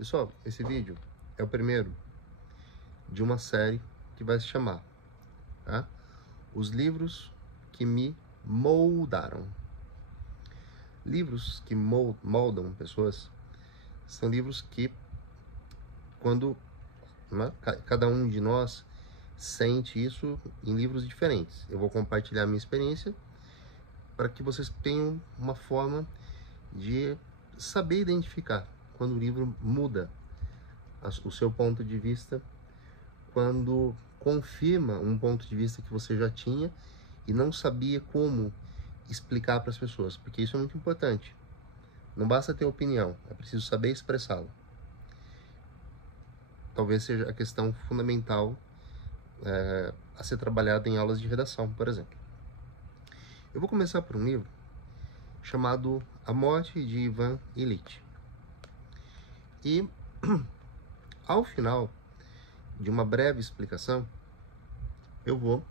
Pessoal, esse vídeo é o primeiro de uma série que vai se chamar, tá? Os livros que me moldaram. Livros que moldam pessoas são livros que, quando cada um de nós sente isso em livros diferentes. Eu vou compartilhar a minha experiência para que vocês tenham uma forma de saber identificar quando o livro muda o seu ponto de vista, quando confirma um ponto de vista que você já tinha e não sabia como explicar para as pessoas, porque isso é muito importante. Não basta ter opinião, é preciso saber expressá-la. Talvez seja a questão fundamental a ser trabalhada em aulas de redação, por exemplo. Eu vou começar por um livro chamado A Morte de Ivan Ilitch. E ao final de uma breve explicação, eu vou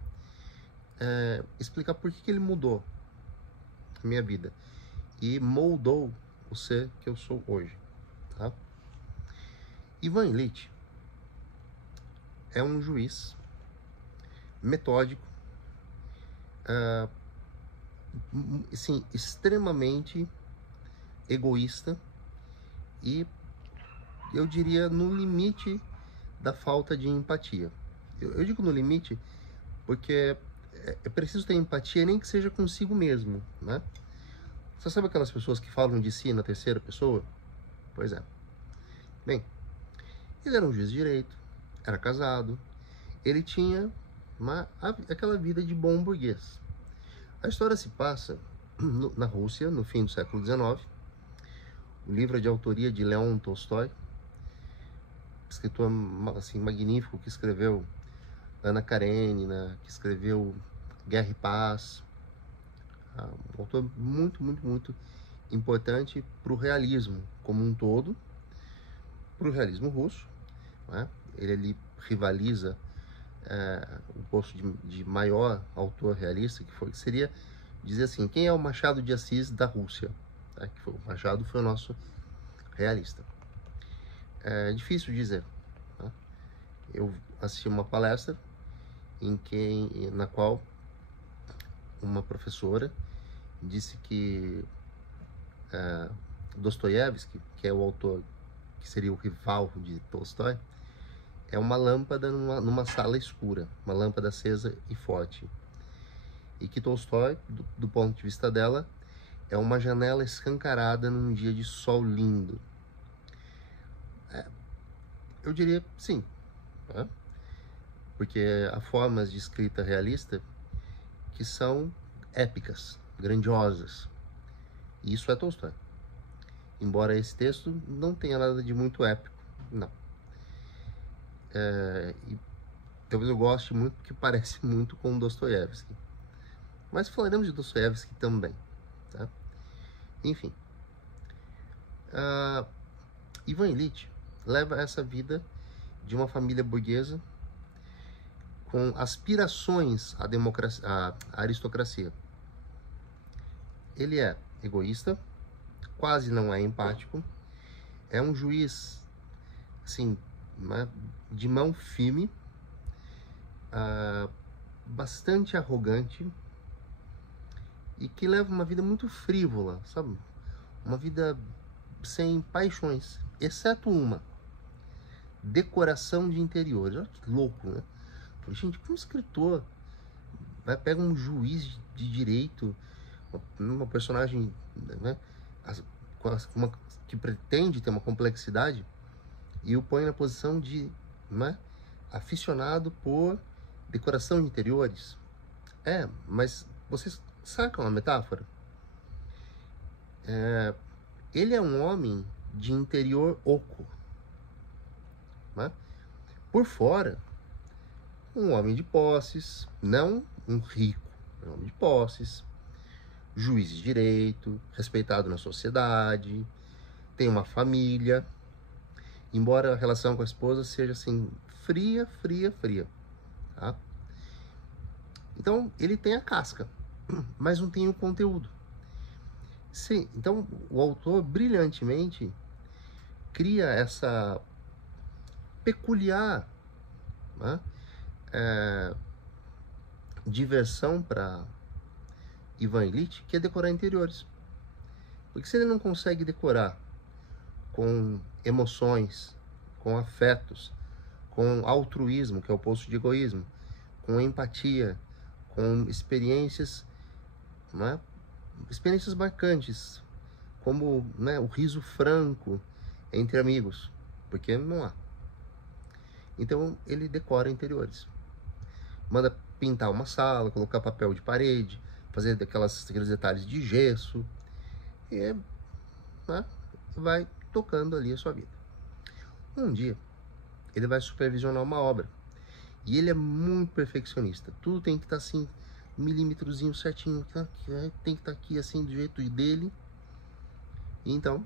explicar por que ele mudou a minha vida e moldou o ser que eu sou hoje, tá? Ivan Ilitch é um juiz metódico, assim, extremamente egoísta e, eu diria, no limite da falta de empatia. Eu digo no limite porque é preciso ter empatia, nem que seja consigo mesmo, né? Você sabe aquelas pessoas que falam de si na terceira pessoa? Pois é. Bem, ele era um juiz de direito, era casado, ele tinha aquela vida de bom burguês. A história se passa na Rússia, no fim do século XIX. O livro é de autoria de Leon Tolstói, escritor assim, magnífico, que escreveu Ana Karenina, que escreveu Guerra e Paz. Um autor muito importante para o realismo como um todo, para o realismo russo, né? Ele ali rivaliza o posto de maior autor realista, que seria dizer assim, quem é o Machado de Assis da Rússia? Tá? O Machado foi o nosso realista. É difícil dizer. Tá? Eu assisti uma palestra na qual uma professora disse que Dostoiévski, que é o autor que seria o rival de Tolstói, é uma lâmpada numa sala escura, uma lâmpada acesa e forte. E que Tolstói, do ponto de vista dela, é uma janela escancarada num dia de sol lindo. Eu diria sim, né? Porque há formas de escrita realista que são épicas, grandiosas. E isso é Tolstói. Embora esse texto não tenha nada de muito épico, não. E talvez eu goste muito porque parece muito com Dostoiévski. Mas falaremos de Dostoiévski também, tá? Enfim. Ivan Ilitch leva essa vida de uma família burguesa com aspirações à democracia, à aristocracia. Ele é egoísta, quase não é empático, é um juiz, assim, de mão firme, bastante arrogante e que leva uma vida muito frívola, sabe? Uma vida sem paixões, exceto uma: decoração de interiores. Olha que louco, né? Gente, como escritor pega um juiz de direito, uma personagem, né, que pretende ter uma complexidade, e o põe na posição de aficionado por decoração de interiores. Mas vocês sacam a metáfora? Ele é um homem de interior oco, né? Por fora, um homem de posses, não um rico, um homem de posses, juiz de direito, respeitado na sociedade, tem uma família, embora a relação com a esposa seja assim, fria, tá? Então, ele tem a casca, mas não tem o conteúdo. Sim, então o autor brilhantemente cria essa peculiar, né, diversão para Ivan Illich, que é decorar interiores. Porque se ele não consegue decorar com emoções, com afetos, com altruísmo, que é o oposto de egoísmo, com empatia, com experiências, né, experiências marcantes, como, né, o riso franco entre amigos, porque não há. Então ele decora interiores, manda pintar uma sala, colocar papel de parede, fazer aqueles detalhes de gesso, e, né, vai tocando ali a sua vida. Um dia ele vai supervisionar uma obra e ele é muito perfeccionista, tudo tem que estar assim, um milímetrozinho certinho, tem que estar aqui assim do jeito dele. E então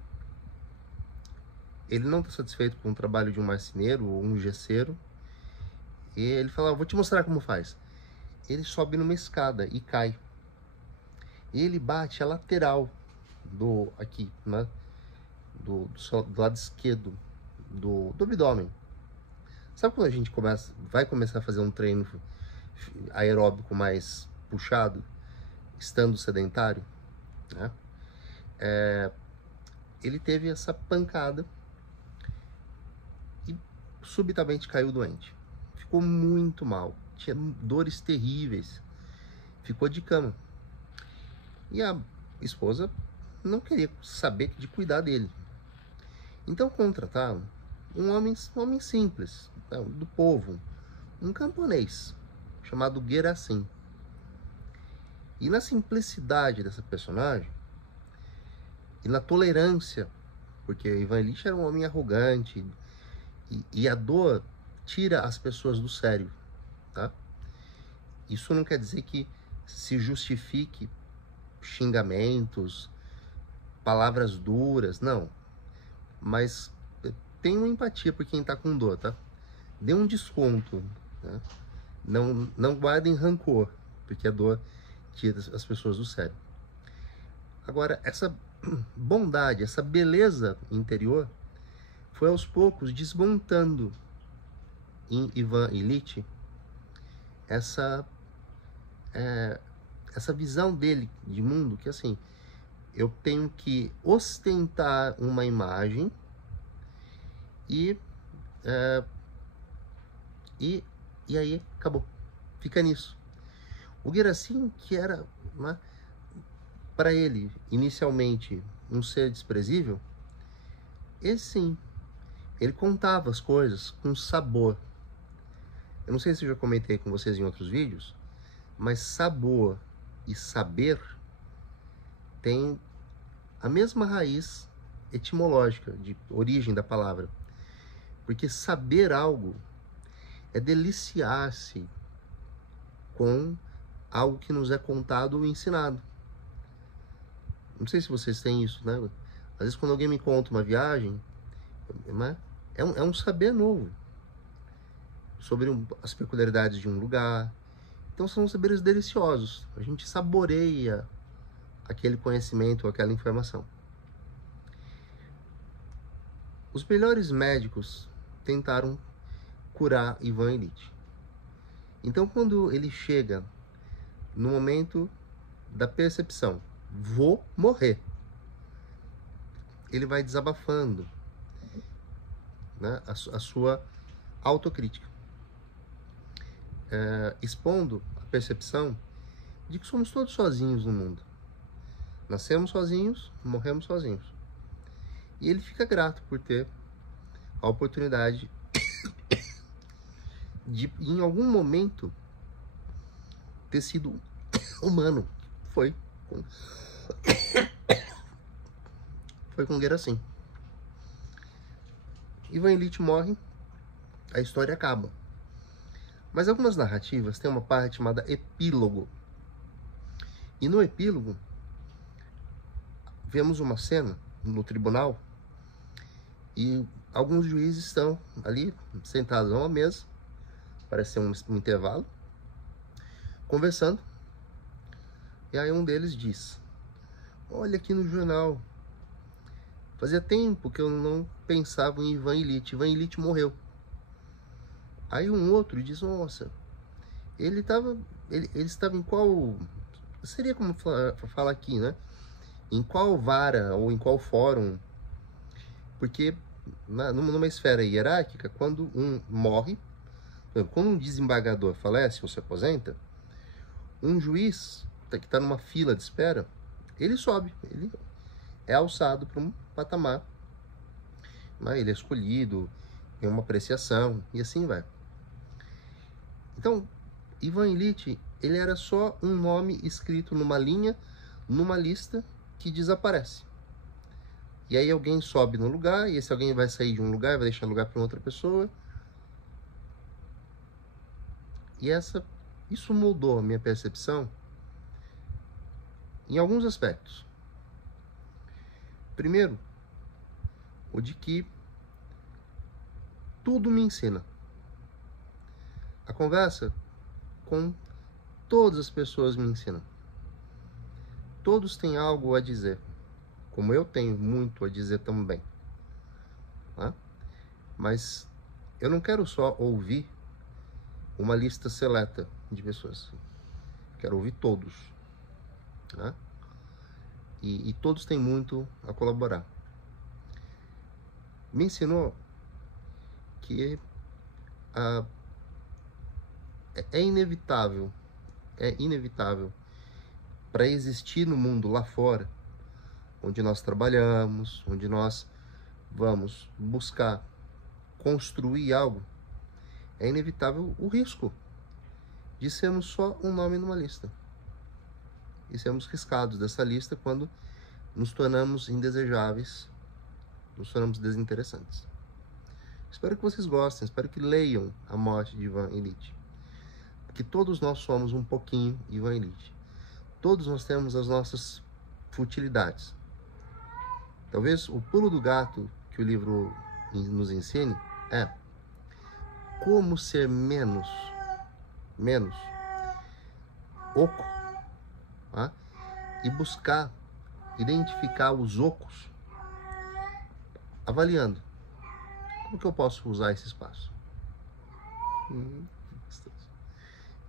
ele não está satisfeito com o trabalho de um marceneiro ou um gesseiro, e ele fala: vou te mostrar como faz. Ele sobe numa escada e cai, e ele bate a lateral aqui, né, do lado esquerdo do abdômen. Sabe quando a gente vai começar a fazer um treino aeróbico mais puxado, estando sedentário, né? Ele teve essa pancada e subitamente caiu doente. Ficou muito mal, tinha dores terríveis, ficou de cama. E a esposa não queria saber de cuidar dele. Então contrataram um homem simples, do povo, um camponês, chamado Guerassim. E na simplicidade dessa personagem, e na tolerância, porque Ivan Illich era um homem arrogante, e a dor tira as pessoas do sério, tá? Isso não quer dizer que se justifique xingamentos, palavras duras, não. Mas tenha uma empatia por quem tá com dor, tá? Dê um desconto, né? Não guardem rancor, porque a dor tira as pessoas do sério. Agora, essa bondade, essa beleza interior foi aos poucos desmontando em Ivan Illich essa visão dele de mundo, que assim, eu tenho que ostentar uma imagem e aí acabou, fica nisso. O Guerassim, que era, né, para ele inicialmente um ser desprezível, esse sim, ele contava as coisas com sabor. Eu não sei se eu já comentei com vocês em outros vídeos, mas sabor e saber tem a mesma raiz etimológica, de origem da palavra. Porque saber algo é deliciar-se com algo que nos é contado ou ensinado. Não sei se vocês têm isso, né? Às vezes quando alguém me conta uma viagem, né, é um saber novo sobre as peculiaridades de um lugar. Então são saberes deliciosos. A gente saboreia aquele conhecimento, aquela informação. Os melhores médicos tentaram curar Ivan Illich. Então quando ele chega no momento da percepção, vou morrer, ele vai desabafando, né, a sua autocrítica, expondo a percepção de que somos todos sozinhos no mundo. Nascemos sozinhos, morremos sozinhos. E ele fica grato por ter a oportunidade de, em algum momento, ter sido humano. Foi com Guerassim. Ivan Illich morre, a história acaba. Mas algumas narrativas têm uma parte chamada epílogo. E no epílogo, vemos uma cena no tribunal e alguns juízes estão ali sentados a uma mesa, parece ser um intervalo, conversando. E aí um deles diz: olha aqui no jornal, fazia tempo que eu não pensavam em Ivan Ilitch. Ivan Ilitch morreu. Aí um outro diz, nossa, ele estava em qual... Seria como falar aqui, né? Em qual vara ou em qual fórum? Porque numa esfera hierárquica, quando um morre, quando um desembargador falece ou se aposenta, um juiz que está numa fila de espera, ele sobe, ele é alçado para um patamar, né? Ele é escolhido, tem uma apreciação e assim vai. Então, Ivan Ilitch, ele era só um nome escrito numa linha, numa lista que desaparece. E aí alguém sobe no lugar, e esse alguém vai sair de um lugar, vai deixar lugar para outra pessoa. E isso mudou a minha percepção em alguns aspectos. Primeiro, o de que tudo me ensina. A conversa com todas as pessoas me ensina. Todos têm algo a dizer, como eu tenho muito a dizer também. Tá? Mas eu não quero só ouvir uma lista seleta de pessoas. Quero ouvir todos. Né? E todos têm muito a colaborar. Me ensinou que é inevitável para existir no mundo lá fora, onde nós trabalhamos, onde nós vamos buscar construir algo, é inevitável o risco de sermos só um nome numa lista. E sermos riscados dessa lista quando nos tornamos indesejáveis, nos tornamos desinteressantes. Espero que vocês gostem, espero que leiam A Morte de Ivan Ilitch. Porque todos nós somos um pouquinho Ivan Ilitch. Todos nós temos as nossas futilidades. Talvez o pulo do gato que o livro nos ensine é como ser menos oco, tá? E buscar identificar os ocos, avaliando como que eu posso usar esse espaço.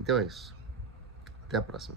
Então é isso. Até a próxima.